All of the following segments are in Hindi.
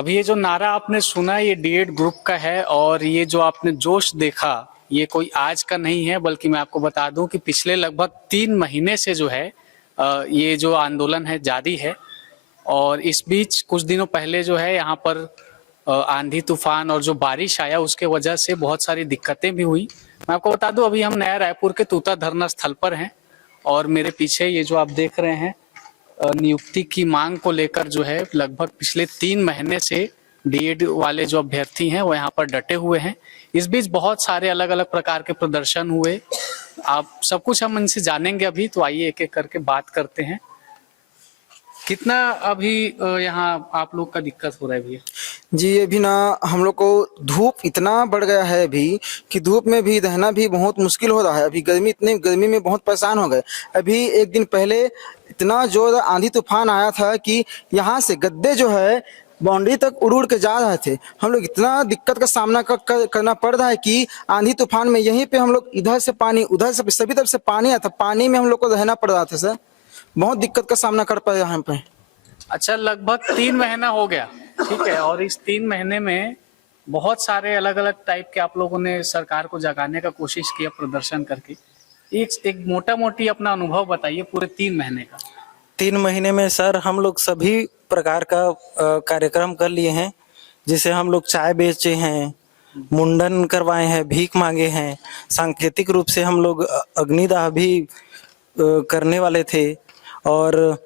अभी ये जो नारा आपने सुना ये डीएड ग्रुप का है और ये जो आपने जोश देखा ये कोई आज का नहीं है, बल्कि मैं आपको बता दूं कि पिछले लगभग 3 महीने से जो है ये जो आंदोलन है जारी है। और इस बीच कुछ दिनों पहले जो है यहाँ पर आंधी तूफान और जो बारिश आया उसके वजह से बहुत सारी दिक्कतें भी हुई। मैं आपको बता दूं अभी हम नया रायपुर के तूता धरना स्थल पर हैं और मेरे पीछे ये जो आप देख रहे हैं नियुक्ति की मांग को लेकर जो है लगभग पिछले 3 महीने से डीएड वाले जो अभ्यर्थी हैं वो यहाँ पर डटे हुए हैं। इस बीच बहुत सारे अलग अलग प्रकार के प्रदर्शन हुए। आप सब कुछ हम इनसे जानेंगे अभी, तो आइए एक एक करके बात करते हैं। कितना अभी यहाँ आप लोग का दिक्कत हो रहा है भैया? जी अभी ना हम लोग को धूप इतना बढ़ गया है अभी कि धूप में भी रहना भी बहुत मुश्किल हो रहा है। अभी गर्मी में बहुत परेशान हो गए। अभी एक दिन पहले इतना जोर आंधी तूफान आया था कि यहाँ से गद्दे जो है बाउंड्री तक उड़ उड़ के जा रहे थे। हम लोग इतना दिक्कत का सामना करना पड़ रहा है कि आंधी तूफान में यहीं पे हम लोग इधर से पानी उधर से सभी तरफ से पानी आता, पानी में हम लोग को रहना पड़ रहा था सर। बहुत दिक्कत का सामना कर पाए यहाँ पे। अच्छा, लगभग 3 महीना हो गया, ठीक है। और इस 3 महीने में बहुत सारे अलग अलग टाइप के आप लोगों ने सरकार को जगाने का कोशिश किया प्रदर्शन करके। एक मोटा मोटी अपना अनुभव बताइए पूरे 3 महीने का। 3 महीने में सर हम लोग सभी प्रकार का कार्यक्रम कर लिए हैं। जैसे हम लोग चाय बेचे हैं, मुंडन करवाए हैं, भीख मांगे हैं, सांकेतिक रूप से हम लोग अग्निदाह भी करने वाले थे। और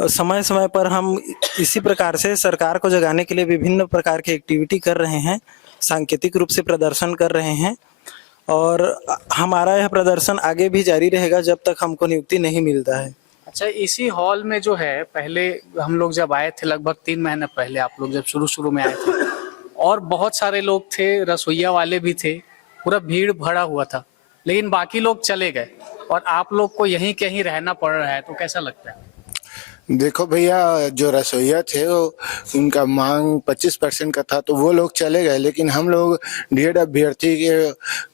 समय समय पर हम इसी प्रकार से सरकार को जगाने के लिए विभिन्न प्रकार की एक्टिविटी कर रहे हैं, सांकेतिक रूप से प्रदर्शन कर रहे हैं। और हमारा यह प्रदर्शन आगे भी जारी रहेगा जब तक हमको नियुक्ति नहीं मिलता है। अच्छा, इसी हॉल में जो है पहले हम लोग जब आए थे लगभग 3 महीने पहले, आप लोग जब शुरू में आए थे और बहुत सारे लोग थे, रसोइया वाले भी थे, पूरा भीड़ भरा हुआ था, लेकिन बाकी लोग चले गए और आप लोग को यहीं कहीं रहना पड़ रहा है, तो कैसा लगता है? देखो भैया, जो रसोइया थे वो उनका मांग 25% का था तो वो लोग चले गए, लेकिन हम लोग डीएड अभ्यर्थी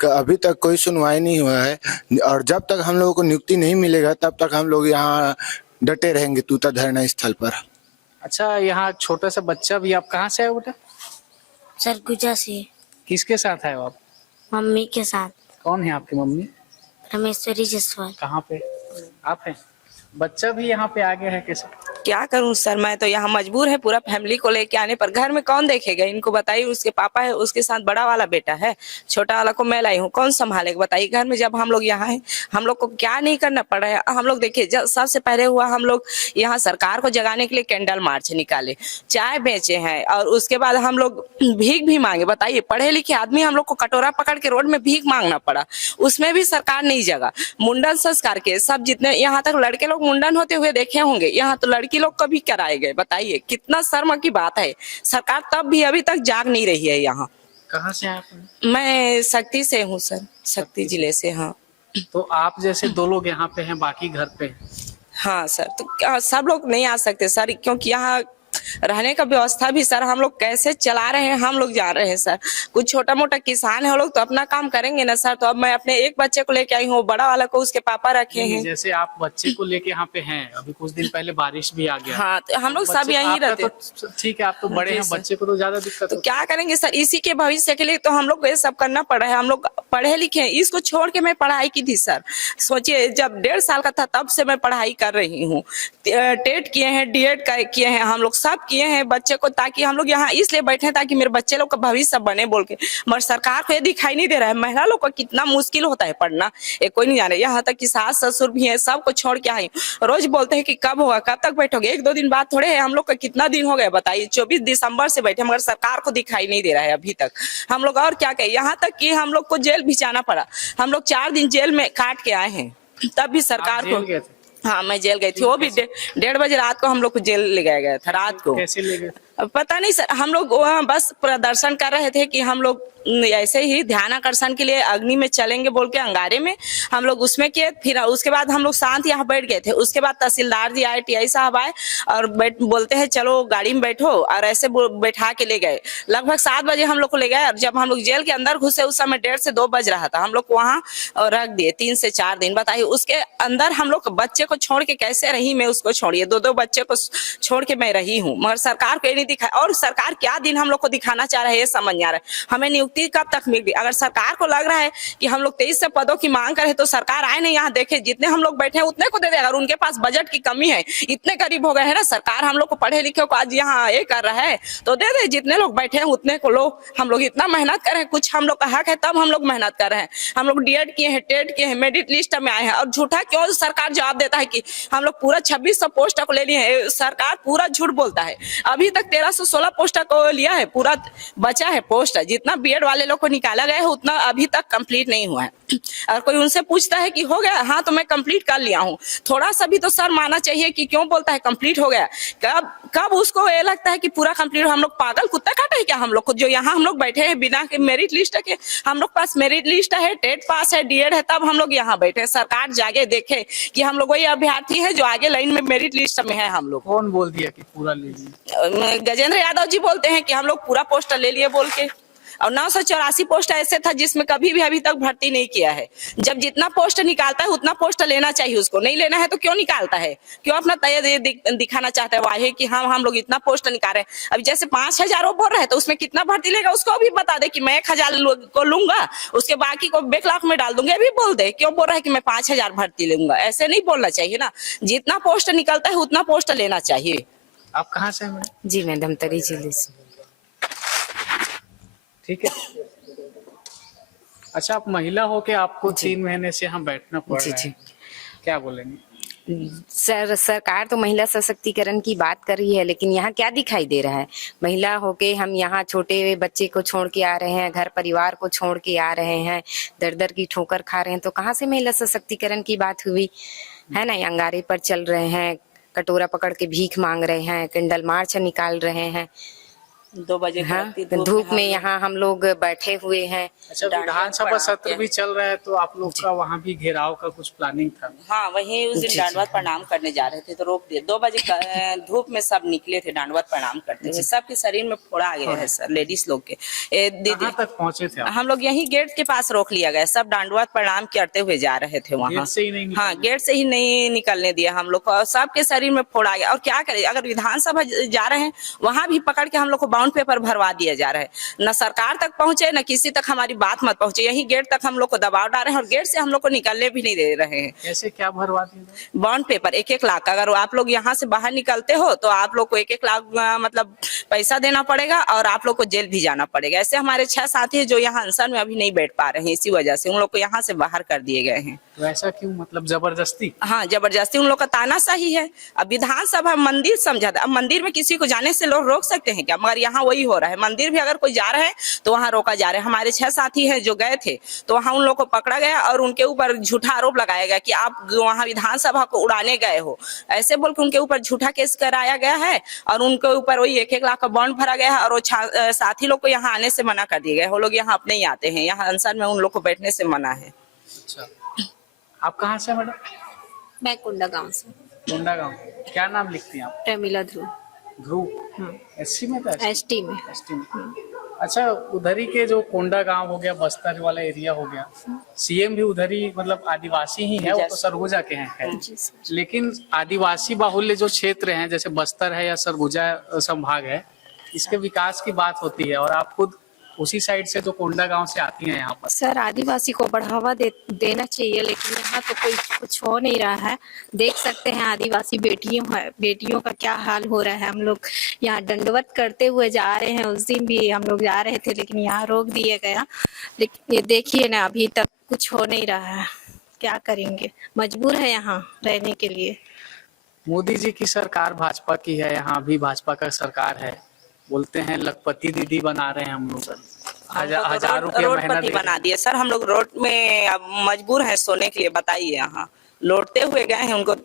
का अभी तक कोई सुनवाई नहीं हुआ है। और जब तक हम लोगों को नियुक्ति नहीं मिलेगा तब तक हम लोग यहाँ डटे रहेंगे तूता धरना स्थल पर। अच्छा, यहाँ छोटा सा बच्चा भी, आप कहाँ से आए बेटा? सरगुजा से। किसके साथ आए हो आप? मम्मी के साथ। कौन है आपकी मम्मी? रमेश्वरी जसवाल। कहाँ पे आप हैं? बच्चा भी यहाँ पे आ गया है, कैसे? क्या करूं सर, मैं तो यहाँ मजबूर है पूरा फैमिली को लेके आने पर। घर में कौन देखेगा इनको बताइए? उसके पापा है, उसके साथ बड़ा वाला बेटा है, छोटा वाला को मैं लाई हूँ, कौन संभालेगा बताइए? घर में जब हम लोग यहाँ हैं, हम लोग को क्या नहीं करना पड़ रहा है। हम लोग देखिए, सबसे पहले हुआ हम लोग यहाँ सरकार को जगाने के लिए कैंडल मार्च निकाले, चाय बेचे हैं, और उसके बाद हम लोग भीख भी मांगे। बताइए, पढ़े लिखे आदमी हम लोग को कटोरा पकड़ के रोड में भीख मांगना पड़ा, उसमें भी सरकार नहीं जगा। मुंडन संस्कार के सब जितने यहाँ तक लड़के लोग मुंडन होते हुए देखे होंगे, यहाँ तो लड़की लोग कभी कराए गए। बताइए कितना शर्म की बात है। सरकार तब भी अभी तक जाग नहीं रही है। यहाँ कहाँ से आप? मैं शक्ति से हूँ सर, शक्ति जिले से। हाँ, तो आप जैसे 2 लोग यहाँ पे हैं, बाकी घर पे हैं? हाँ सर, तो सब लोग नहीं आ सकते सर, क्योंकि यहाँ रहने का व्यवस्था भी सर हम लोग कैसे चला रहे हैं हम लोग जान रहे हैं सर। कुछ छोटा मोटा किसान है वो लोग तो अपना काम करेंगे ना सर। तो अब मैं अपने एक बच्चे को लेके आई हूँ, बड़ा वाला को उसके पापा रखे हैं। जैसे आप बच्चे को लेके यहाँ पे हैं, अभी कुछ दिन पहले बारिश भी आ गया। हाँ, तो हम लोग सब यहीं रहते। तो ठीक है, आप तो बड़े हैं, बच्चे को तो ज्यादा दिक्कत। तो क्या करेंगे सर, इसी के भविष्य के लिए तो हम लोग को ये सब करना पड़ रहा है। हम लोग पढ़े लिखे हैं, इसको छोड़ के मैं पढ़ाई की थी सर। सोचिए, जब 1.5 साल का था तब से मैं पढ़ाई कर रही हूँ। टेट किए हैं, डीएड किए हैं, हम लोग सब किए हैं बच्चे को, ताकि हम लोग यहाँ इसलिए बैठे ताकि मेरे बच्चे लोग का भविष्य बने बोल के। मगर सरकार को ये दिखाई नहीं दे रहा है महिला लोग को कितना मुश्किल होता है पढ़ना, ये कोई नहीं जाने। यहाँ तक कि सास ससुर भी हैं, सबको छोड़ के आई। रोज बोलते हैं कि कब होगा, कब तक बैठोगे, 1-2 दिन बाद थोड़े है। हम लोग का कितना दिन हो गया बताइए, 24 दिसंबर से बैठे, मगर सरकार को दिखाई नहीं दे रहा है अभी तक। हम लोग और क्या कहें, यहाँ तक कि हम लोग को जेल भी जाना पड़ा। हम लोग 4 दिन जेल में काट के आए हैं, तब भी सरकार को। हाँ, मैं जेल गई थी, वो भी 1:30 बजे रात को हम लोग को जेल ले गया था। रात को कैसे ले गए? पता नहीं सर, हम लोग बस प्रदर्शन कर रहे थे कि हम लोग ऐसे ही ध्यान आकर्षण के लिए अग्नि में चलेंगे बोल के अंगारे में हम लोग उसमें किए। फिर उसके बाद हम लोग शांत यहाँ बैठ गए थे। उसके बाद तहसीलदार जी आए, टीआई साहब आए और बोलते हैं चलो गाड़ी में बैठो, और ऐसे बैठा के ले गए। लगभग 7 बजे हम लोग को ले गए, और जब हम लोग जेल के अंदर घुसे उस समय 1:30 से 2 बज रहा था। हम लोग वहाँ रख दिए 3 से 4 दिन। बताइए, उसके अंदर हम लोग बच्चे को छोड़ के कैसे रही मैं, उसको छोड़िए, 2-2 बच्चे को छोड़ के मैं रही हूँ। मगर सरकार को ये नहीं दिखा, और सरकार क्या दिन हम लोग को दिखाना चाह रहे हैं ये समझ नहीं आ रहा है। हमें नियुक्ति कब तक मिलेगी? अगर सरकार को लग रहा है कि हम लोग 23 से पदों की मांग करें तो सरकार आए नहीं यहाँ देखे, जितने हम लोग बैठे हैं उतने को दे दे। अगर उनके पास बजट की कमी है, इतने करीब हो गए हैं ना, सरकार हम लोग को पढ़े लिखे को आज यहाँ ये कर रहा है तो दे दे, जितने लोग बैठे हैं उतने को लो। हम लोग इतना मेहनत कर रहे हैं, कुछ हम लोग का हक है तब हम लोग मेहनत कर रहे हैं। हम लोग डीएड किए हैं, टेट किए हैं, मेरिट लिस्ट में आए हैं, और झूठा क्यों सरकार जवाब देता है कि हम लोग पूरा 2600 पोस्ट को ले लिए हैं। सरकार पूरा झूठ बोलता है। अभी तक 1316 पोस्ट को लिया है, पूरा बचा है पोस्ट। जितना बीएड वाले लोग को निकाला गया है उतना अभी तक कंप्लीट नहीं हुआ है। अगर कोई उनसे पूछता है कि हो गया, हाँ तो मैं कंप्लीट कर लिया हूँ, थोड़ा सा भी तो सर मानना चाहिए कि क्यों बोलता है कंप्लीट हो गया। कब कब उसको ये लगता है कि पूरा कंप्लीट? हम लोग पागल कुत्ता काटा है क्या हम लोग को? जो यहाँ हम लोग बैठे हैं बिना के मेरिट लिस्ट के, हम लोग पास मेरिट लिस्ट है, टेट पास है, डीएड है, तब हम लोग यहाँ बैठे हैं। सरकार जाके देखे कि हम लोग वही अभ्यर्थी है जो आगे लाइन में मेरिट लिस्ट में है। हम लोग कौन बोल दिया कि पूरा ले लिया? गजेंद्र यादव जी बोलते हैं कि हम लोग पूरा पोस्ट ले लिए बोल के, और 984 पोस्ट ऐसे था जिसमें कभी भी अभी तक भर्ती नहीं किया है। जब जितना पोस्ट निकालता है उतना पोस्ट लेना चाहिए उसको, नहीं लेना है तो क्यों निकालता है? क्यों अपना तय दिखाना चाहता है वाहे कि हम लोग इतना पोस्ट निकाल रहे हैं। अभी जैसे 5000 बोल रहे हैं तो उसमें कितना भर्ती लेगा उसको भी बता दे कि मैं 1000 को लूंगा, उसके बाकी को बैकलॉग में डाल दूंगा, अभी बोल दे। क्यों बोल रहा है कि मैं 5000 भर्ती लूंगा? ऐसे नहीं बोलना चाहिए ना। जितना पोस्ट निकलता है उतना पोस्ट लेना चाहिए। आप कहाँ से हैं मैडम? जी मैं धमतरी जिले से। ठीक है। अच्छा, आप महिला हो के आपको 3 महीने से यहाँ बैठना पड़ जी रहा जी है, क्या बोलेंगे? सर, सरकार तो महिला सशक्तिकरण की बात कर रही है, लेकिन यहाँ क्या दिखाई दे रहा है? महिला होके हम यहाँ छोटे बच्चे को छोड़ के आ रहे हैं, घर परिवार को छोड़ के आ रहे हैं, दर दर की ठोकर खा रहे हैं, तो कहाँ से महिला सशक्तिकरण की बात हुई है ना? अंगारे पर चल रहे हैं, कटोरा पकड़ के भीख मांग रहे हैं, कैंडल मार्च निकाल रहे हैं। 2 बजे हाँ, धूप में यहाँ हम लोग बैठे हुए हैं। अच्छा, विधानसभा सत्र भी चल रहा है तो आप लोग का वहाँ भी घेराव का कुछ प्लानिंग था? हाँ, वही उस दिन दंडवत प्रणाम करने जा रहे थे तो रोक दिए। 2 बजे धूप में सब निकले थे दंडवत प्रणाम करते हुए। सबके शरीर में फोड़ा आ गया है सर, लेडीज लोग के। दीदी कहाँ तक पहुँचे थे आप? हम लोग यही गेट के पास रोक लिया गया, सब दंडवत प्रणाम करते हुए जा रहे थे वहाँ। गेट से ही नहीं हाँ, गेट से ही नहीं निकलने दिया हम लोग को, सबके शरीर में फोड़ा आ गया। और क्या करें, अगर विधानसभा जा रहे हैं वहां भी पकड़ के हम लोग को बाउंड पेपर भरवा दिया जा रहा है। न सरकार तक पहुंचे न किसी तक हमारी बात मत पहुंचे, यही गेट तक हम लोग को दबाव डाल रहे हैं और गेट से हम लोग को निकलने भी नहीं दे रहे हैं। ऐसे क्या भरवा दिए? बॉन्ड पेपर 1-1 लाख, अगर आप लोग यहाँ से बाहर निकलते हो तो आप लोग को 1-1 लाख मतलब पैसा देना पड़ेगा और आप लोग को जेल भी जाना पड़ेगा। ऐसे हमारे 6 साथी जो यहाँ अनशन में अभी नहीं बैठ पा रहे हैं, इसी वजह से उन लोग को यहाँ से बाहर कर दिए गए हैं। तो ऐसा क्यों, मतलब जबरदस्ती? हाँ, जबरदस्ती, उन लोग का तानाशाही है। अब विधानसभा मंदिर समझा था, अब मंदिर में किसी को जाने से लोग रोक सकते हैं क्या? मगर यहाँ वही हो रहा है, मंदिर भी अगर कोई जा रहा है तो वहाँ रोका जा रहा है। हमारे 6 साथी हैं जो गए थे तो वहाँ उन लोग को पकड़ा गया और उनके ऊपर झूठा आरोप लगाया गया कि आप वहाँ विधानसभा को उड़ाने गए हो, ऐसे बोल के उनके ऊपर झूठा केस कराया गया है और उनके ऊपर वही 1-1 लाख का बॉन्ड भरा गया है। और वो साथी लोग को यहाँ आने से मना कर दिया गया, वो लोग यहाँ अपने ही आते हैं, यहाँ अनशन में उन लोग को बैठने से मना है। अच्छा, आप कहाँ से मैडम? मैं कुंडा गांव से। कोंडा गाँव। क्या नाम लिखती हैं आप? प्रमिला ध्रुव। ध्रुव। एससी में था? एसटी में। एसटी में। अच्छा, उधर ही के जो कोंडा गांव हो गया, बस्तर वाला एरिया हो गया, सीएम भी उधर ही, मतलब आदिवासी ही है, वो तो सरगुजा के हैं है। लेकिन आदिवासी बाहुल्य जो क्षेत्र हैं जैसे बस्तर है या सरगुजा संभाग है, इसके विकास की बात होती है और आप खुद उसी साइड से जो कोंडा गांव से आती हैं यहाँ पर। सर, आदिवासी को बढ़ावा देना चाहिए, लेकिन यहाँ तो कोई कुछ हो नहीं रहा है। देख सकते हैं आदिवासी बेटियों का क्या हाल हो रहा है। हम लोग यहाँ दंडवत करते हुए जा रहे हैं, उस दिन भी हम लोग जा रहे थे लेकिन यहाँ रोक दिए गया। लेकिन ये देखिए ना, अभी तक कुछ हो नहीं रहा है, क्या करेंगे, मजबूर है यहाँ रहने के लिए। मोदी जी की सरकार भाजपा की है, यहाँ भी भाजपा का सरकार है, बोलते हैं लखपति दीदी बना रहे हैं हम लोग। 1000 रुपया महीना बना दिए सर, हम लोग रोड में अब मजबूर है सोने के लिए। बताइए, यहाँ लौटते हुए गए हैं, उनको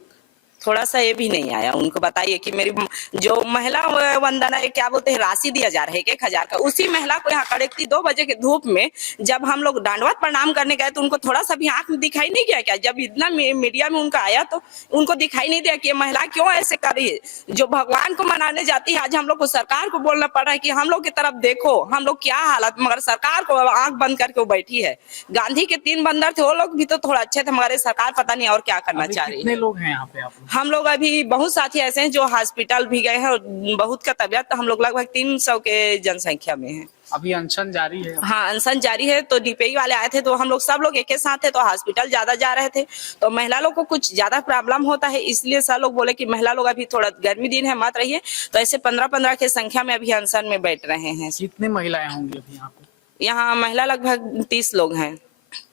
थोड़ा सा ये भी नहीं आया। उनको बताइए कि मेरी जो महिला वंदना है, क्या बोलते हैं, राशि दिया जा रहा है 1,000 का, उसी महिला को यहाँ खड़े थी 2 बजे के धूप में। जब हम लोग दंडवत प्रणाम करने गए तो उनको थोड़ा सा भी आंख में दिखाई नहीं गया क्या? जब इतना मीडिया में उनका आया तो उनको दिखाई नहीं दिया कि ये महिला क्यों ऐसे कर रही है? जो भगवान को मनाने जाती है, आज हम लोग को सरकार को बोलना पड़ रहा है कि हम लोग की तरफ देखो, हम लोग क्या हालत। मगर सरकार को आंख बंद करके वो बैठी है। गांधी के 3 बंदर थे, वो लोग भी तो थोड़ा अच्छे थे, मगर सरकार पता नहीं और क्या करना चाह रही है। कितने लोग हैं यहाँ पे आप? हम लोग अभी बहुत साथी ऐसे हैं जो हॉस्पिटल भी गए हैं और बहुत का तबियत, हम लोग लगभग 300 के जनसंख्या में हैं। अभी अनशन जारी है। हाँ, अनशन जारी है। तो डीपीई वाले आए थे तो हम लोग सब लोग एक साथ थे, तो हॉस्पिटल ज्यादा जा रहे थे, तो महिला लोग को कुछ ज्यादा प्रॉब्लम होता है, इसलिए सब लोग बोले कि महिला लोग अभी थोड़ा गर्मी दिन है मत रहिए, तो ऐसे 15-15 की संख्या में अभी अनशन में बैठ रहे हैं। कितनी महिलाएं होंगी अभी यहाँ पे? यहाँ महिला लगभग 30 लोग हैं।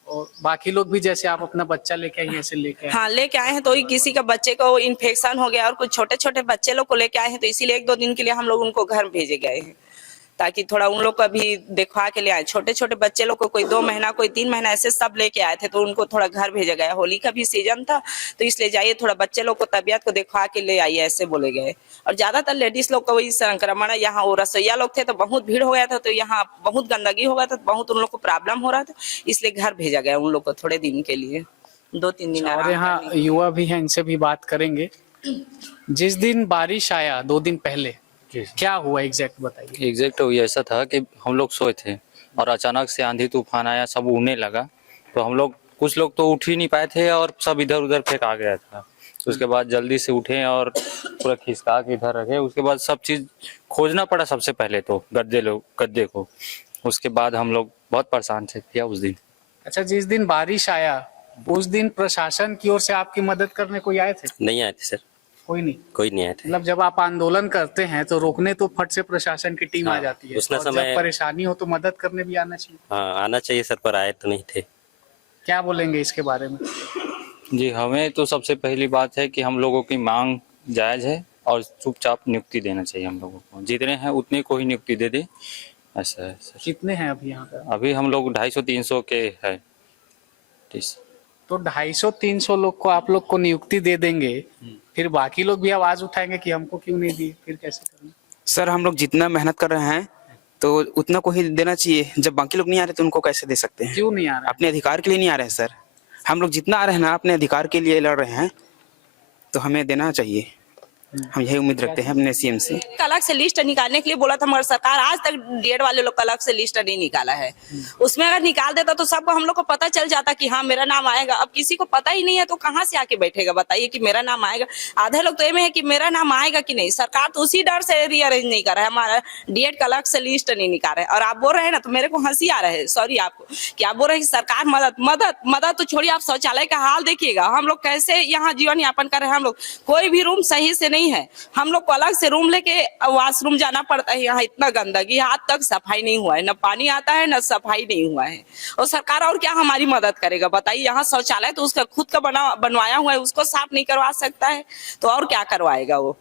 और बाकी लोग भी जैसे आप अपना बच्चा लेके आई ऐसे लेके आए? हाँ, लेके आए हैं, तो किसी का बच्चे को इन्फेक्शन हो गया और कुछ छोटे छोटे बच्चे लोग को लेके आए हैं, तो इसीलिए 1-2 दिन के लिए हम लोग उनको घर भेजे गए हैं, ताकि थोड़ा उन लोग को भी दिखवा के ले आए। छोटे छोटे बच्चे लोग को कोई 2 महीना कोई 3 महीना ऐसे सब लेके आए थे, तो उनको थोड़ा घर भेजा गया। होली का भी सीजन था, तो इसलिए जाइए थोड़ा बच्चे लोग को तबियत को दिखवा के ले आइए, ऐसे बोले गए। और ज्यादातर लेडीज लोग का वही संक्रमण है। यहाँ वो रसोईया लोग थे तो बहुत भीड़ हो गया था, तो यहाँ बहुत गंदगी हो गया था, बहुत उन लोग को प्रॉब्लम हो रहा था, इसलिए घर भेजा गया उन लोग को थोड़े दिन के लिए, 2-3 दिन। और यहाँ युवा भी हैं, इनसे भी बात करेंगे। जिस दिन बारिश आया 2 दिन पहले, क्या हुआ एग्जैक्ट बताइए। एग्जैक्ट हुई ऐसा था कि हम लोग सोए थे और अचानक से आंधी तूफान आया, सब उड़ने लगा, तो हम लोग कुछ लोग तो उठ ही नहीं पाए थे और सब इधर उधर फेंका गया था। उसके बाद जल्दी से उठे और पूरा खिसका के इधर रखे। उसके बाद सब चीज खोजना पड़ा, सबसे पहले तो गद्दे को। उसके बाद हम लोग बहुत परेशान थे भैया उस दिन। अच्छा, जिस दिन बारिश आया उस दिन प्रशासन की ओर से आपकी मदद करने कोई आए थे? नहीं आए थे सर, कोई नहीं। कोई नहीं आए थे। मतलब जब आप आंदोलन करते हैं तो रोकने तो फट से प्रशासन की टीम आ जाती है, उस और समय जब परेशानी हो तो मदद करने भी आना चाहिए। हाँ, आना चाहिए सर, पर आए तो नहीं थे। क्या बोलेंगे इसके बारे में? जी, हमें तो सबसे पहली बात है कि हम लोगों की मांग जायज है और चुपचाप नियुक्ति देना चाहिए हम लोगों को। जितने हैं उतने को ही नियुक्ति दे दे, ऐसा है सर। कितने हैं अभी यहाँ पे? अभी हम लोग 250-300 के है। तो 250-300 लोग को आप लोग को नियुक्ति दे देंगे, फिर बाकी लोग भी आवाज उठाएंगे कि हमको क्यों नहीं दिए, फिर कैसे करेंगे? सर हम लोग जितना मेहनत कर रहे हैं तो उतना को ही देना चाहिए। जब बाकी लोग नहीं आ रहे तो उनको कैसे दे सकते हैं? क्यों नहीं आ रहा? अपने अधिकार के लिए नहीं आ रहे हैं सर। हम लोग जितना आ रहे हैं ना अपने अधिकार के लिए लड़ रहे हैं, तो हमें देना चाहिए। हम यही उम्मीद रखते हैं अपने सीएम से। अलग से लिस्ट निकालने के लिए बोला था, मगर सरकार आज तक डीएड वाले लोग का अलग से लिस्ट नहीं निकाला है। उसमें अगर निकाल देता तो सबको हम लोग को पता चल जाता कि हाँ मेरा नाम आएगा। अब किसी को पता ही नहीं है तो कहाँ से आके बैठेगा बताइए कि मेरा नाम आएगा। आधे लोग तो ये में है कि मेरा नाम आएगा कि नहीं। सरकार तो उसी डर से रीअरेंज नहीं कर रहा है, हमारा डीएड का अलग से लिस्ट नहीं निकाल रहा है। और आप बोल रहे हैं ना, तो मेरे को हंसी आ रहा है, सॉरी आपको, कि आप बोल रहे हैं कि सरकार मदद तो छोड़िए, आप शौचालय का हाल देखिएगा। हम लोग कैसे यहाँ जीवन यापन कर रहे हैं। हम लोग कोई भी रूम सही से नहीं है, हम लोग को अलग से रूम लेके वॉशरूम जाना पड़ता है। यहाँ इतना गंदगी, आज तक सफाई नहीं हुआ है, न पानी आता है न सफाई नहीं हुआ है। और सरकार और क्या हमारी मदद करेगा बताइए। यहाँ शौचालय तो उसका खुद का बनवाया हुआ है, उसको साफ नहीं करवा सकता है तो और क्या करवाएगा वो।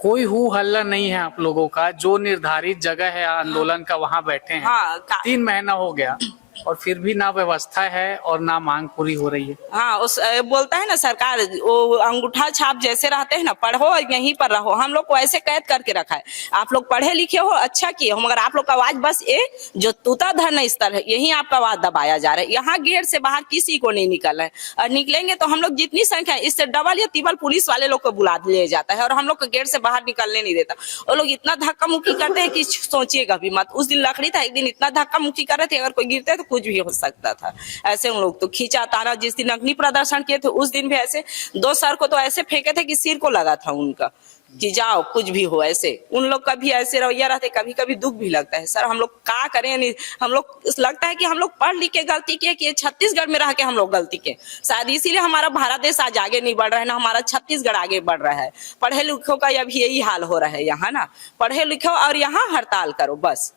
कोई हु हल्ला नहीं है आप लोगों का, जो निर्धारित जगह है आंदोलन का वहाँ बैठे हैं। हाँ, 3 महीना हो गया और फिर भी ना व्यवस्था है और ना मांग पूरी हो रही है। हाँ, उस बोलता है ना सरकार, वो अंगूठा छाप जैसे रहते हैं ना, पढ़ो यहीं पर रहो। हम लोग को ऐसे कैद करके रखा है। आप लोग पढ़े लिखे हो, अच्छा किए हो, मगर आप लोग का आवाज बस ये जो तूता धरना स्तर है, यही आपका आवाज दबाया जा रहा है। यहाँ गेट से बाहर किसी को नहीं निकल है, और निकलेंगे तो हम लोग जितनी संख्या है इससे डबल या ट्रिपल पुलिस वाले लोग को बुला ले जाता है और हम लोग को गेट से बाहर निकलने नहीं देता। वो लोग इतना धक्का मुक्की करते हैं कि सोचिएगा भी मत। उस दिन लकड़ी था, एक दिन इतना धक्का मुक्की कर रहे थे, अगर कोई गिरते तो कुछ भी हो सकता था। ऐसे उन लोग तो खींचा तारा, जिस दिन अग्नि प्रदर्शन किए थे उस दिन भी ऐसे 2 सर को तो ऐसे फेंके थे कि सिर को लगा था उनका, कि जाओ कुछ भी हो। ऐसे उन लोग का भी ऐसे रवैया रहते, कभी कभी दुख भी लगता है। सर हम लोग क्या करें, नहीं हम लोग लगता है कि हम लोग पढ़ लिख के गलती किए, कि छत्तीसगढ़ में रह के हम लोग गलती के, शायद इसीलिए हमारा भारत देश आज आगे नहीं बढ़ रहा है, ना हमारा छत्तीसगढ़ आगे बढ़ रहा है। पढ़े लिखों का अभी यही हाल हो रहा है यहाँ ना, पढ़े लिखो और यहाँ हड़ताल करो बस।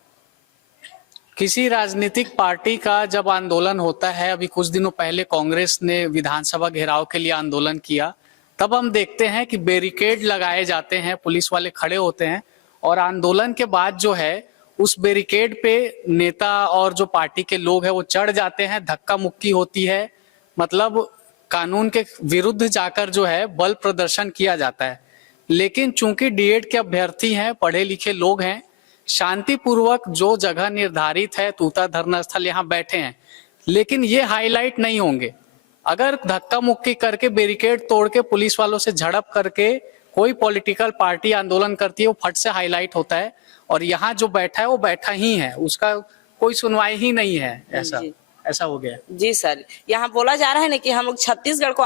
किसी राजनीतिक पार्टी का जब आंदोलन होता है, अभी कुछ दिनों पहले कांग्रेस ने विधानसभा घेराव के लिए आंदोलन किया, तब हम देखते हैं कि बैरिकेड लगाए जाते हैं, पुलिस वाले खड़े होते हैं और आंदोलन के बाद जो है उस बैरिकेड पे नेता और जो पार्टी के लोग हैं वो चढ़ जाते हैं, धक्का मुक्की होती है, मतलब कानून के विरुद्ध जाकर जो है बल प्रदर्शन किया जाता है। लेकिन चूंकि डीएड के अभ्यर्थी हैं, पढ़े लिखे लोग हैं, शांतिपूर्वक जो जगह निर्धारित है तूता धरना स्थल यहाँ बैठे हैं, लेकिन ये हाईलाइट नहीं होंगे। अगर धक्का मुक्की करके बैरिकेड तोड़ के पुलिस वालों से झड़प करके कोई पॉलिटिकल पार्टी आंदोलन करती है, वो फट से हाईलाइट होता है और यहाँ जो बैठा है वो बैठा ही है, उसका कोई सुनवाई ही नहीं है। ऐसा ऐसा हो गया। जी सर, यहाँ बोला जा रहा है ना कि हम लोग छत्तीसगढ़ को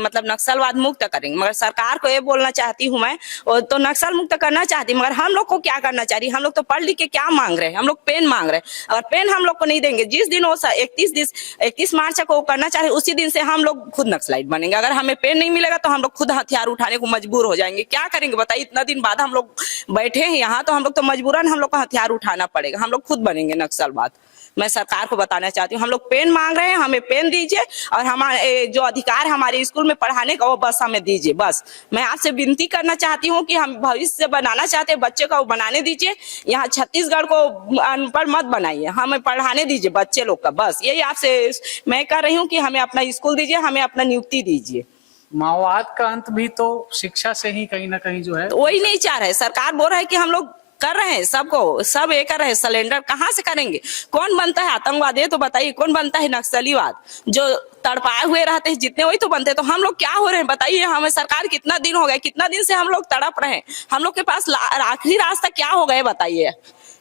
मतलब नक्सलवाद मुक्त करेंगे, मगर सरकार को ये बोलना चाहती हूँ मैं, और तो नक्सल मुक्त करना चाहती, मगर हम लोग को क्या करना चाहिए? हम लोग तो पढ़ लिख के क्या मांग रहे हैं? हम लोग पेन मांग रहे हैं। अगर पेन हम लोग को नहीं देंगे, जिस दिन वो 31 मार्च को करना चाहे उसी दिन से हम लोग खुद नक्सलाइट बनेंगे। अगर हमें पेन नहीं मिलेगा तो हम लोग खुद हथियार उठाने को मजबूर हो जाएंगे। क्या करेंगे बताइए? इतना दिन बाद हम लोग बैठे हैं यहाँ, तो हम लोग तो मजबूरन हम लोग को हथियार उठाना पड़ेगा। हम लोग खुद बनेंगे नक्सलवाद। मैं सरकार को बताना चाहती हूँ, हम लोग पेन मांग रहे हैं, हमें पेन दीजिए, और हमारे जो अधिकार हमारे स्कूल में पढ़ाने का वो बस हमें दीजिए। बस मैं आपसे विनती करना चाहती हूँ कि हम भविष्य बनाना चाहते हैं बच्चे का, वो बनाने दीजिए। यहाँ छत्तीसगढ़ को अनपढ़ मत बनाइए, हमें पढ़ाने दीजिए बच्चे लोग का। बस यही आपसे मैं कह रही हूँ कि हमें अपना स्कूल दीजिए, हमें अपना नियुक्ति दीजिए। माओवाद का अंत भी तो शिक्षा से ही कहीं ना कहीं जो है, वही नहीं चाह रहे। सरकार बोल रहा है कि हम लोग कर रहे हैं, सबको सब ये कर रहे हैं। सिलेंडर कहाँ से करेंगे? कौन बनता है आतंकवाद? ये तो बताइए, कौन बनता है नक्सलीवाद? जो तड़पाए हुए रहते हैं जितने, वही तो बनते हैं। तो हम लोग क्या हो रहे हैं बताइए? हमें सरकार कितना दिन हो गया, कितना दिन से हम लोग तड़प रहे हैं। हम लोग के पास आखिरी रास्ता क्या हो गया बताइए?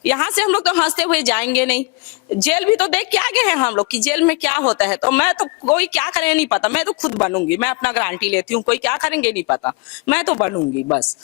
यहाँ से हम लोग तो हंसते हुए जाएंगे नहीं। जेल भी तो देख के आ गए हैं हम लोग कि जेल में क्या होता है। तो मैं तो कोई क्या करे नहीं पता, मैं तो खुद बनूंगी। मैं अपना गारंटी लेती हूँ, कोई क्या करेंगे नहीं पता, मैं तो बनूंगी बस।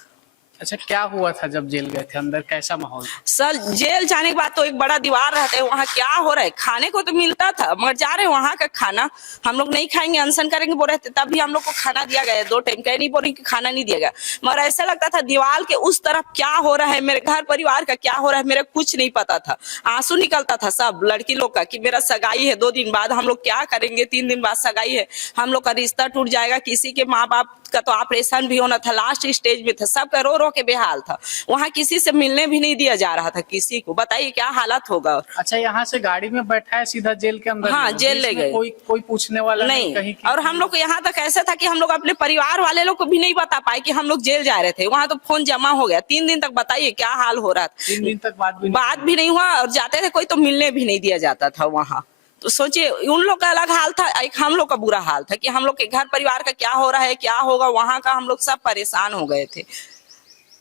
अच्छा, क्या हुआ था जब जेल गए थे? अंदर कैसा माहौल? सर जेल जाने के बाद तो एक बड़ा दीवार रहता है, वहाँ क्या हो रहा है? खाने को तो मिलता था, मगर जा रहे वहाँ का खाना हम लोग नहीं खाएंगे, अनशन करेंगे बोल रहे थे। तब भी हम लोग को खाना दिया गया 2 टाइम, कह नहीं बोल रही कि खाना नहीं दिया गया। मगर ऐसा लगता था दीवार के उस तरफ क्या हो रहा है, मेरे घर परिवार का क्या हो रहा है, मेरे कुछ नहीं पता था। आंसू निकलता था सब लड़की लोग का कि मेरा सगाई है 2 दिन बाद, हम लोग क्या करेंगे? 3 दिन बाद सगाई है, हम लोग का रिश्ता टूट जाएगा। किसी के माँ बाप का तो ऑपरेशन भी होना था, लास्ट स्टेज में था, सबका रो रो के बेहाल था। वहाँ किसी से मिलने भी नहीं दिया जा रहा था किसी को। बताइए क्या हालत होगा। अच्छा, यहाँ से गाड़ी में बैठा है सीधा जेल के अंदर? हाँ, जेल ले गए। कोई पूछने वाला नहीं कहीं की? और हम लोग को यहाँ तक ऐसा था कि हम लोग अपने परिवार वाले लोग को भी नहीं बता पाए कि हम लोग जेल जा रहे थे। वहाँ तो फोन जमा हो गया 3 दिन तक। बताइए क्या हाल हो रहा था। 3 दिन तक बात भी नहीं हुआ, और जाते थे कोई तो मिलने भी नहीं दिया जाता था वहाँ। तो सोचिए उन लोग का अलग हाल था, एक हम लोग का बुरा हाल था कि हम लोग के घर परिवार का क्या हो रहा है, क्या होगा वहाँ का। हम लोग सब परेशान हो गए थे।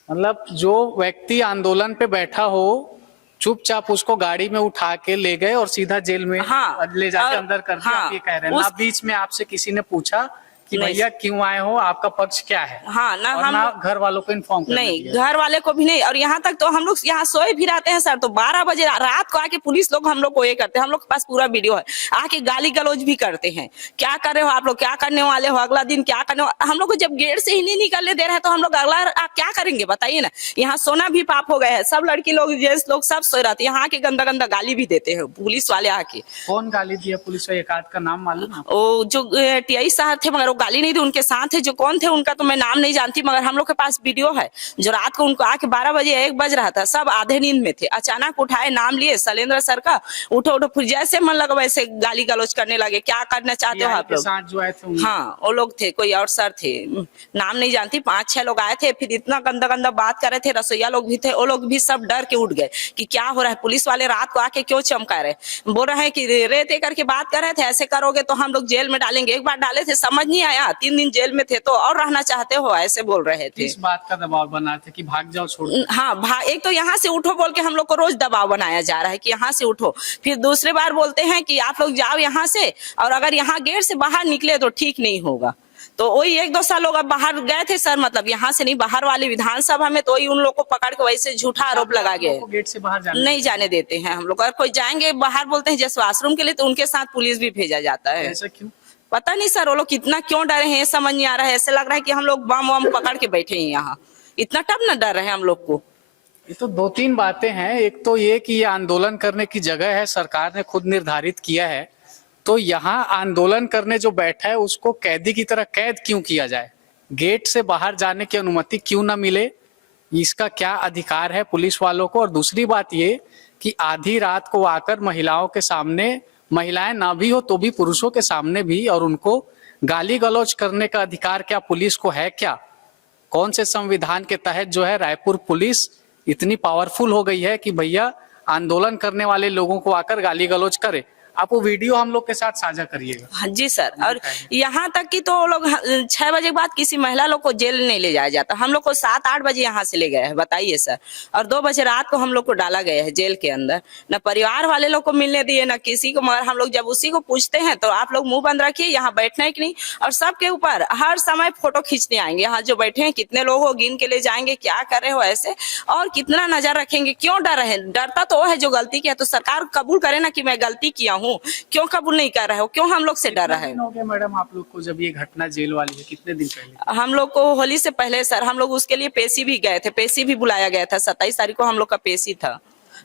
मतलब जो व्यक्ति आंदोलन पे बैठा हो, चुपचाप उसको गाड़ी में उठा के ले गए और सीधा जेल में ले जाके अंदर कर दिया। आप ये कह रहे हैं ना? बीच में आपसे किसी ने पूछा कि भैया क्यों आए हो, आपका पक्ष क्या है? हाँ ना, और ना घर वालों को इन्फॉर्म नहीं, घर वाले को भी नहीं। और यहाँ तक तो हम लोग यहाँ सोए भी रहते हैं सर, तो 12 बजे रात को आके पुलिस लोग हम लोग को ये करते हैं। हम लोग के पास पूरा वीडियो है, आके गाली गलौज भी करते हैं। क्या कर रहे हो आप लोग, क्या करने वाले हो, अगला दिन क्या करने वाले? हम लोग को जब गेट से ही नहीं निकलने दे रहे हैं तो हम लोग अगला क्या करेंगे बताइए ना? यहाँ सोना भी पाप हो गया है। सब लड़की लोग जेंट्स लोग सब सोए रहते हैं। यहाँ के गंदा गंदा गाली भी देते हैं पुलिस वाले आके। कौन गाली दिया पुलिस वाले? एक आध का नाम मालूम? वो जो टीआई साहब थे, मगर वो गाली नहीं दी, उनके साथ थे जो कौन थे उनका तो मैं नाम नहीं जानती। मगर हम लोग के पास वीडियो है जो रात को उनको आके 12 बजे 1 बज रहा था, सब आधे नींद में थे, अचानक उठाए, नाम लिए शैलेंद्र सर का, उठो उठो, फिर जैसे मन लगा वैसे गाली गलौज करने लगे। क्या करना चाहते हो आप लोग? साथ जो आए थे? हाँ, वो लोग थे, कोई और सर थे, नाम नहीं जानती। 5-6 लोग आए थे, फिर इतना गंदा गंदा बात कर रहे थे। रसोईया लोग भी थे, वो लोग भी सब डर के उठ गए कि क्या हो रहा है, पुलिस वाले रात को आके क्यों चमका रहे। बोल रहे हैं कि रेते करके बात कर रहे थे, ऐसे करोगे तो हम लोग जेल में डालेंगे। एक बार डाले थे, समझ नहीं आया, 3 दिन जेल में थे तो और रहना चाहते हो, ऐसे बोल रहे थे। इस बात का दबाव बना थे कि भाग जाओ, छोड़? हाँ, एक तो यहाँ से उठो बोल के हम लोग को रोज दबाव बनाया जा रहा है कि यहाँ से उठो। फिर दूसरे बार बोलते हैं कि आप लोग जाओ यहाँ से, और अगर यहाँ गेट से बाहर निकले तो ठीक नहीं होगा। तो वही 1-2 साल लोग अब बाहर गए थे सर, मतलब यहाँ से नहीं, बाहर वाली विधानसभा में, तो वही उन लोग को पकड़ के वैसे झूठा आरोप लगा गए। गेट से बाहर नहीं जाने देते हैं हम लोग। अगर कोई जाएंगे बाहर बोलते हैं जैसे वॉशरूम के लिए, तो उनके साथ पुलिस भी भेजा जाता है। ऐसा क्यों पता नहीं सर, वो लोग कितना क्यों डरे हैं समझ नहीं आ रहा है। ऐसे लग रहा है कि हम लोग बम वम पकड़ के बैठे हैं यहाँ, इतना टब न डर रहे हैं हम लोग को। ये तो 2-3 बातें हैं। एक तो ये कि ये आंदोलन करने की जगह है, सरकार ने खुद निर्धारित किया है, तो यहाँ आंदोलन करने जो बैठा है उसको कैदी की तरह कैद क्यों किया जाए? गेट से बाहर जाने की अनुमति क्यों ना मिले? इसका क्या अधिकार है पुलिस वालों को? और दूसरी बात ये कि आधी रात को आकर महिलाओं के सामने, महिलाएं ना भी हो तो भी पुरुषों के सामने भी, और उनको गाली गलौज करने का अधिकार क्या पुलिस को है? क्या कौन से संविधान के तहत जो है रायपुर पुलिस इतनी पावरफुल हो गई है कि भैया आंदोलन करने वाले लोगों को आकर गाली गलौज करे? आप वो वीडियो हम लोग के साथ साझा करिएगा। हाँ जी सर। और यहाँ तक कि तो लोग 6 बजे के बाद किसी महिला लोग को जेल नहीं ले जाया जाता, हम लोग को 7-8 बजे यहाँ से ले गए हैं, बताइए सर। और 2 बजे रात को हम लोग को डाला गया है जेल के अंदर, न परिवार वाले लोग को मिलने दिए न किसी को। मगर हम लोग जब उसी को पूछते हैं तो आप लोग मुंह बंद रखिए, यहाँ बैठना है कि नहीं। और सबके ऊपर हर समय फोटो खींचने आएंगे, यहाँ जो बैठे हैं कितने लोग हो गिन के ले जाएंगे, क्या कर रहे हो ऐसे, और कितना नजर रखेंगे। क्यों डर रहे? डरता तो वो है जो गलती किया, तो सरकार कबूल करे ना कि मैं गलती किया हूँ, क्यों कबूल नहीं कर रहे हो? क्यों हम लोग से डर रहे हो? मैडम आप लोग को जब ये घटना जेल वाली है कितने दिन पहले? हम लोग को होली से पहले सर, हम लोग उसके लिए पेशी भी गए थे, पेशी भी बुलाया गया था। 27 तारीख को हम लोग का पेशी था,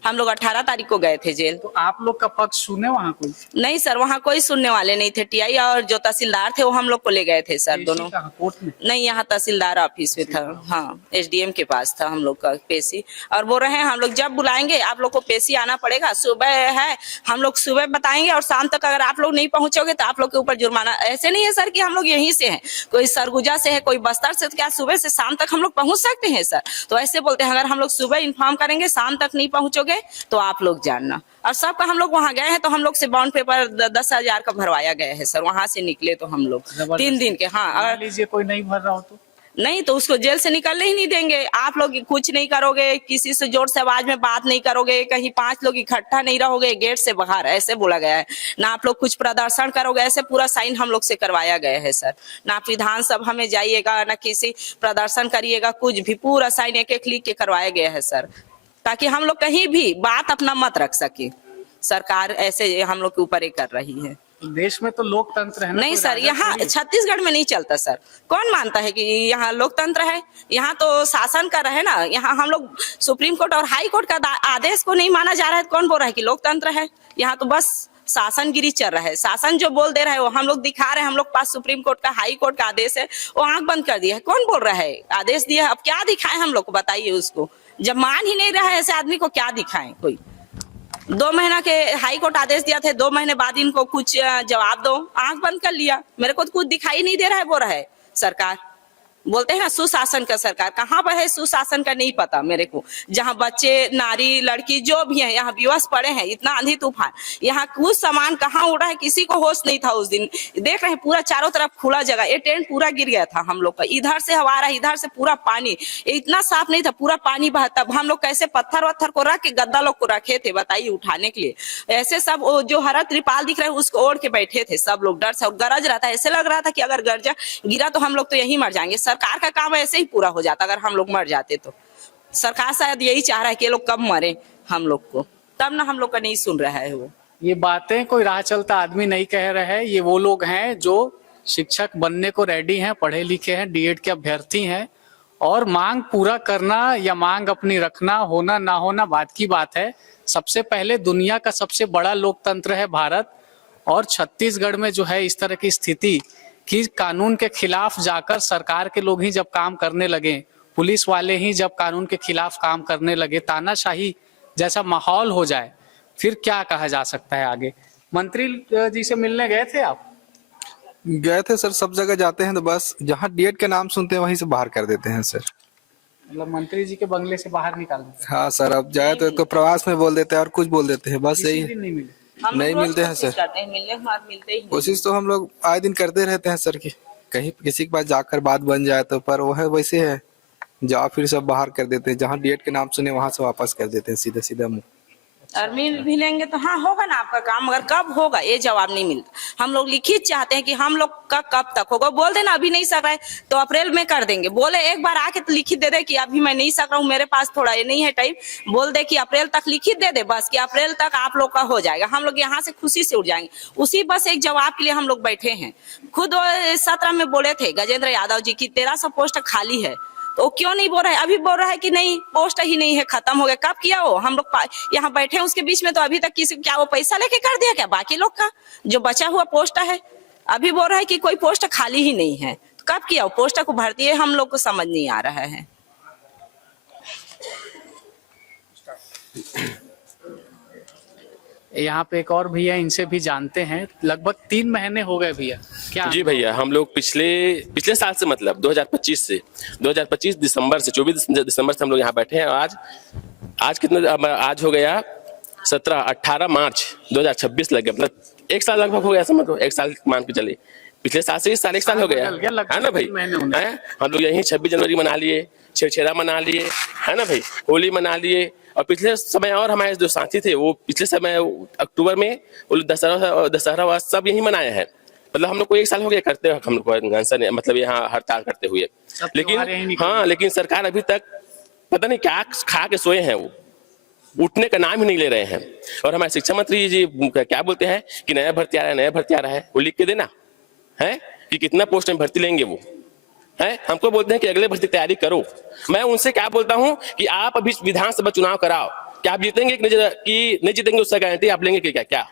हम लोग 18 तारीख को गए थे जेल। तो आप लोग का पक्ष सुने वहाँ कोई? नहीं सर, वहाँ कोई सुनने वाले नहीं थे। टीआई और जो तहसीलदार थे वो हम लोग को ले गए थे सर, दोनों। कोर्ट में? नहीं, यहाँ तहसीलदार ऑफिस में था। हाँ, एसडीएम के पास था हम लोग का पेशी। और बोल रहे हैं हम लोग जब बुलाएंगे आप लोग को पेशी आना पड़ेगा, सुबह है, हम लोग सुबह बताएंगे और शाम तक अगर आप लोग नहीं पहुंचोगे तो आप लोग के ऊपर जुर्माना। ऐसे नहीं है सर कि हम लोग यहीं से हैं, कोई सरगुजा से है, कोई बस्तर से, तो क्या सुबह से शाम तक हम लोग पहुंच सकते हैं सर? तो ऐसे बोलते हैं, अगर हम लोग सुबह इन्फॉर्म करेंगे, शाम तक नहीं पहुंचोगे तो आप लोग जानना। और सबका हम लोग वहाँ गए हैं तो हम लोग से बॉन्ड पेपर 10,000 का भरवाया गया है सर, वहाँ से निकले तो हम लोग 3 दिन के। हाँ, मान लीजिए कोई नहीं भर रहा हो तो? नहीं तो उसको जेल से निकलने ही नहीं देंगे। आप लोग कुछ नहीं करोगे, किसी से जोर से आवाज में बात नहीं करोगे, कहीं 5 लोग इकट्ठा नहीं रहोगे गेट से बाहर, ऐसे बोला गया है ना। आप लोग कुछ प्रदर्शन करोगे, ऐसे पूरा साइन हम लोग से करवाया गया है सर। ना आप विधानसभा में जाइएगा, ना किसी प्रदर्शन करिएगा, कुछ भी, पूरा साइन एक लिख के करवाया गया है सर, ताकि हम लोग कहीं भी बात अपना मत रख सके। सरकार ऐसे हम लोग के ऊपर ही कर रही है। देश में तो लोकतंत्र है ना? नहीं सर, यहाँ छत्तीसगढ़ में नहीं चलता सर। कौन मानता है कि यहाँ लोकतंत्र है? यहाँ तो शासन कर रहे हैं ना। यहाँ हम लोग सुप्रीम कोर्ट और हाई कोर्ट का आदेश को नहीं माना जा रहा है, कौन बोल रहा है कि लोकतंत्र है? यहाँ तो बस शासनगिरी चल रहा है। शासन जो बोल दे रहा है वो हम लोग दिखा रहे हैं। हम लोग पास सुप्रीम कोर्ट का, हाई कोर्ट का आदेश है, वो आंख बंद कर दिया है। कौन बोल रहा है आदेश दिया है? अब क्या दिखाएं हम लोग को, बताइए उसको। जब मान ही नहीं रहा है ऐसे आदमी को, क्या दिखाएं? कोई 2 महीना के हाई कोर्ट आदेश दिया थे, 2 महीने बाद इनको कुछ जवाब दो, आंख बंद कर लिया। मेरे को तो कुछ दिखाई नहीं दे रहा है, बोल रहा है सरकार। बोलते हैं ना सुशासन का सरकार, कहाँ पर है सुशासन का नहीं पता मेरे को। जहाँ बच्चे, नारी, लड़की जो भी है यहाँ विवश पड़े हैं, इतना आंधी तूफान, यहाँ कुछ सामान कहाँ उड़ा है किसी को होश नहीं था उस दिन। देख रहे हैं पूरा चारों तरफ खुला जगह, ये टेंट पूरा गिर गया था हम लोग का। इधर से हवा रहा, इधर से पूरा पानी, इतना साफ नहीं था, पूरा पानी बहता। हम लोग कैसे पत्थर वत्थर को रख के गद्दा लोग को रखे थे, बताइए, उठाने के लिए। ऐसे सब जो हरा त्रिपाल दिख रहा है उसको ओढ़ के बैठे थे सब लोग डर से, और गरज रहा था। ऐसे लग रहा था कि अगर गर्जा गिरा तो हम लोग तो यहीं मर जाएंगे। सरकार का काम ऐसे ही पूरा हो जाता अगर हम लोग मर जाते तो। सरकार शायद यही चाह रहा है कि ये लोग कब मरे हम लोग को, तब ना हम लोग का नहीं सुन रहा है वो। ये बातें कोई राह चलता आदमी नहीं कह रहे हैं, ये वो लोग हैं जो शिक्षक बनने को रेडी हैं, पढ़े लिखे हैं, डीएड के अभ्यर्थी हैं। और मांग पूरा करना या मांग अपनी रखना, होना ना होना बात की बात है। सबसे पहले दुनिया का सबसे बड़ा लोकतंत्र है भारत, और छत्तीसगढ़ में जो है इस तरह की स्थिति कि कानून के खिलाफ जाकर सरकार के लोग ही जब काम करने लगे, पुलिस वाले ही जब कानून के खिलाफ काम करने लगे, तानाशाही जैसा माहौल हो जाए, फिर क्या कहा जा सकता है आगे? मंत्री जी से मिलने गए थे आप? गए थे सर, सब जगह जाते हैं तो बस जहाँ डीएड का नाम सुनते हैं वहीं से बाहर कर देते हैं सर। मतलब मंत्री जी के बंगले से बाहर निकाल देते हैं? हाँ सर, अब जाए तो प्रवास में बोल देते हैं और कुछ बोल देते हैं, बस यही। नहीं मिले? नहीं मिलते हैं सर, कोशिश तो हम लोग आए दिन करते रहते हैं सर की कहीं किसी के पास जाकर बात बन जाए तो, पर वो है वैसे है, जाओ फिर सब बाहर कर देते हैं। जहाँ डीएड के नाम सुने वहां से वापस कर देते हैं सीधा सीधा मुंह। और मिल भी लेंगे तो हाँ होगा ना आपका काम, मगर कब होगा ये जवाब नहीं मिलता। हम लोग लिखित चाहते हैं कि हम लोग का कब तक होगा। बोल देना अभी नहीं सक रहा है तो अप्रैल में कर देंगे। बोले एक बार आके तो लिखित दे दे कि अभी मैं नहीं सक रहा हूँ, मेरे पास थोड़ा ये नहीं है टाइम, बोल दे कि अप्रैल तक लिखित दे दे बस, कि अप्रैल तक आप लोग का हो जाएगा। हम लोग यहाँ से खुशी से उठ जाएंगे। उसी बस एक जवाब के लिए हम लोग बैठे हैं। खुद 17 में बोले थे गजेंद्र यादव जी की 1300 पोस्ट खाली है, तो क्यों नहीं बोल रहा है? अभी बोल रहा है कि नहीं पोस्ट ही नहीं है, खत्म हो गया। कब किया वो? हम लोग यहाँ बैठे हैं उसके बीच में, तो अभी तक किसी क्या वो पैसा लेके कर दिया क्या बाकी लोग का जो बचा हुआ पोस्ट है? अभी बोल रहा है कि कोई पोस्ट खाली ही नहीं है, तो कब किया वो? पोस्ट को भरती है, हम लोग को समझ नहीं आ रहा है। यहाँ पे एक और भैया, इनसे भी जानते हैं। लगभग 3 महीने हो गए भैया, क्या? जी भैया, हम लोग पिछले साल से, मतलब 2025 दिसंबर से 24 दिसंबर से हम लोग यहाँ बैठे हैं। आज कितना, आज हो गया 18 मार्च 2026 लग गया, मतलब 1 साल लगभग हो गया, समझ लो 1 साल मान के चले। पिछले साल से इस साल 1 साल हो गया है ना भाई, हैं? हम लोग यही 26 जनवरी मना लिए, छेड़ा मना लिए, है ना भाई, होली मना लिए। और पिछले समय और हमारे जो साथी थे वो पिछले समय अक्टूबर में वो दशहरा सब यही मनाए हैं। मतलब हम लोग को 1 साल हो गया करते हैं, हम लोग को मतलब यहाँ हड़ताल करते हुए। लेकिन हाँ, लेकिन सरकार अभी तक पता नहीं क्या खा के सोए हैं, वो उठने का नाम ही नहीं ले रहे हैं। और हमारे शिक्षा मंत्री जी क्या बोलते हैं कि नया भर्ती आ रहा है, नया भर्ती आ रहा है, वो लिख के देना है कि कितना पोस्ट में भर्ती लेंगे वो है। हमको बोलते हैं कि अगले भर्ती तैयारी करो। मैं उनसे क्या बोलता हूं कि आप अभी विधानसभा चुनाव कराओ, क्या आप जीतेंगे कि नहीं जीतेंगे उसका गारंटी आप लेंगे कि क्या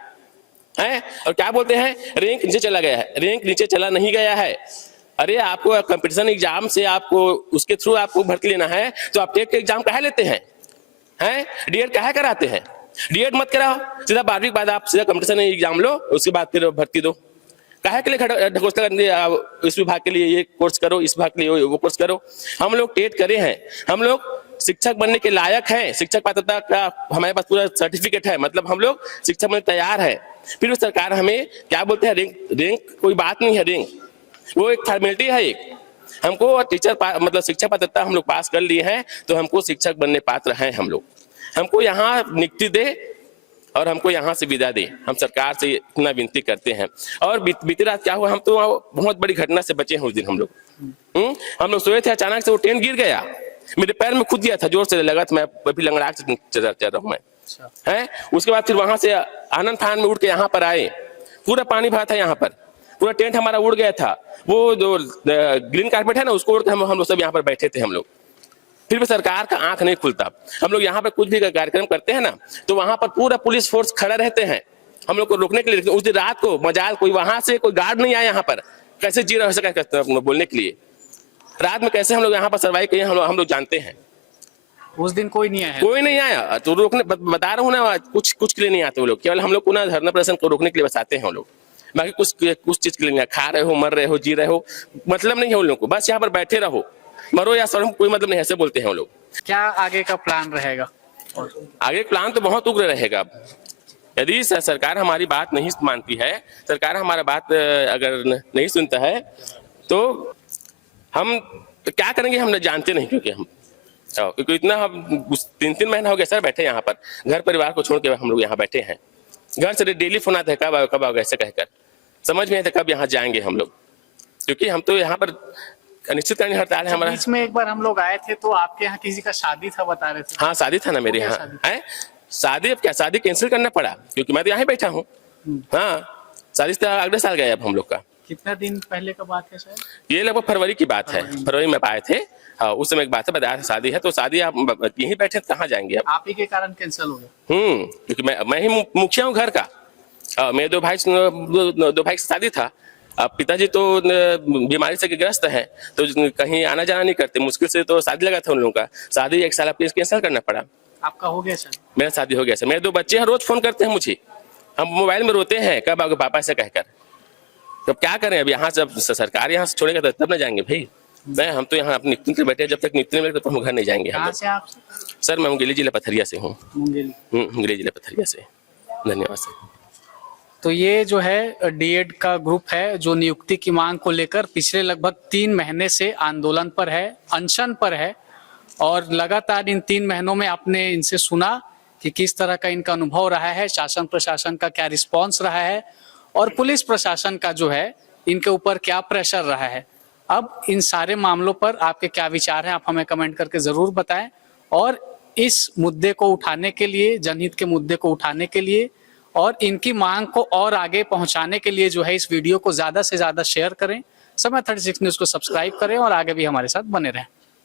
है। और क्या बोलते हैं रैंक नीचे चला गया है, रैंक नीचे चला नहीं गया है। अरे आपको कंपटीशन एग्जाम से आपको उसके थ्रू आपको भर्ती लेना है तो आप टेट के एग्जाम काहे लेते हैं, डीएड काहे कराते हैं? डीएड मत कराओ, सीधा 12वीं के बाद आप सीधा कंपटीशन एग्जाम लो, उसके बाद फिर भर्ती दो। काहे के लिए ढकोसला करने, इस विभाग के लिए ये कोर्स करो, इस विभाग के लिए वो कोर्स करो। हम लोग टेट करे हैं, हम लोग शिक्षक बनने के लायक हैं, शिक्षक पात्रता का हमारे पास पूरा सर्टिफिकेट है, मतलब हम लोग शिक्षक बनने तैयार है। फिर सरकार हमें क्या बोलते हैं रैंक कोई बात नहीं है, रैंक वो एक फॉर्मेलिटी है। एक हमको टीचर मतलब शिक्षक पात्रता हम लोग पास कर लिए हैं तो हमको शिक्षक बनने पात्र हैं हम लोग। हमको यहाँ नियुक्ति दे और हमको यहाँ से विदा दे, हम सरकार से इतना विनती करते हैं। और बीती रात क्या हुआ, हम तो बहुत बड़ी घटना से बचे हैं उस दिन। हम लोग सोए थे, अचानक से वो टेंट गिर गया, मेरे पैर में खुद गया था, जोर से लगा था, मैं अभी लंगड़ा से चल रहा हूँ मैं, है। उसके बाद फिर वहां से आनंद फान में उड़ के यहाँ पर आए, पूरा पानी भरा था यहाँ पर, पूरा टेंट हमारा उड़ गया था। वो जो ग्रीन कारपेट है ना उसको उड़ के हम लोग सब यहाँ पर बैठे थे हम लोग। फिर भी सरकार का आंख नहीं खुलता। हम लोग यहाँ पर कुछ भी कार्यक्रम करते हैं ना तो वहां पर पूरा पुलिस फोर्स खड़ा रहते हैं हम लोग को रोकने के लिए। उस दिन रात को मजाल कोई वहां से कोई गार्ड नहीं आया यहाँ पर, कैसे जी रह सका बोलने के लिए। रात में कैसे हम लोग यहाँ पर सर्वाइव किए हम लोग जानते हैं। उस दिन कोई नहीं आया, कोई नहीं आया तो रोकने बता रहा हूँ ना, कुछ के लिए नहीं आते वो लोग, केवल हम लोग को ना धरना प्रदर्शन को रोकने के लिए बस आते हैं वो लोग। बाकी कुछ चीज के लिए नहीं, खा रहे हो, मर रहे हो, जी रहे हो, मतलब नहीं है उन लोगों को, बस यहाँ पर बैठे रहो, मरो या सड़ो, कोई मतलब नहीं, ऐसे बोलते हैं वो लोग। क्या आगे का प्लान रहेगा? आगे प्लान तो बहुत उग्र रहेगा। यदि सरकार हमारी बात नहीं मानती है, सरकार हमारा बात अगर नहीं सुनता है तो हम क्या करेंगे हम जानते नहीं, क्योंकि इतना हम 3 महीना हो गया सर बैठे यहाँ पर, घर परिवार को छोड़ के हम लोग यहाँ बैठे हैं। घर से डेली फोन आता है कब आओगे ऐसे कहकर, समझ में आता कब यहाँ जाएंगे हम लोग, क्योंकि हम तो यहाँ पर अनिश्चितकालीन हड़ताल है हमारा। बीच में एक बार हम लोग आए थे तो आपके यहाँ किसी का शादी था बता रहे थे। हाँ शादी था ना मेरे यहाँ, है शादी। अब क्या शादी कैंसिल करना पड़ा क्योंकि मैं तो यहाँ बैठा हूँ। हाँ शादी तो अगले साल गए अब हम लोग का। कितना दिन पहले का बात है सर? ये लगभग फरवरी की बात है, फरवरी में आए थे। हाँ उस समय एक बात है, बताया शादी है तो शादी आप यहीं बैठे कहाँ जाएंगे आप ही के कारण कैंसिल हो गया। क्योंकि मैं ही मुखिया हूँ घर का। मेरे दो भाई से शादी था। अब पिताजी तो बीमारी से ग्रस्त है तो कहीं आना जाना नहीं करते, मुश्किल से तो शादी लगा था उन लोगों का। शादी 1 साल कैंसिल करना पड़ा। आपका हो गया सर? मेरा शादी हो गया सर। मेरे 2 बच्चे हैं, रोज फोन करते हैं मुझे, हम मोबाइल में रोते हैं कब आओगे पापा से कहकर। तो क्या करें, अब यहाँ से सरकार यहाँ से छोड़ेगा तब ना जाएंगे भाई। मैं हम तो यहाँ अपनी नियुक्ति के बैठे, जब तक नियुक्ति नहीं मिलेगा तो हम घर नहीं जाएंगे। कहाँ से आप? सर मैं मुंगेली जिला पथरिया से हूँ। मुंगेली जिला पथरिया से। धन्यवाद सर। तो ये जो है डीएड का ग्रुप है जो नियुक्ति की मांग को लेकर पिछले लगभग 3 महीने से आंदोलन पर है, अनशन पर है। और लगातार इन 3 महीनों में आपने इनसे सुना कि किस तरह का इनका अनुभव रहा है, शासन प्रशासन का क्या रिस्पॉन्स रहा है और पुलिस प्रशासन का जो है इनके ऊपर क्या प्रेशर रहा है। अब इन सारे मामलों पर आपके क्या विचार हैं, आप हमें कमेंट करके जरूर बताएं। और इस मुद्दे को उठाने के लिए, जनहित के मुद्दे को उठाने के लिए और इनकी मांग को और आगे पहुंचाने के लिए जो है इस वीडियो को ज्यादा से ज्यादा शेयर करें। समय 36 न्यूज को सब्सक्राइब करें और आगे भी हमारे साथ बने रहें।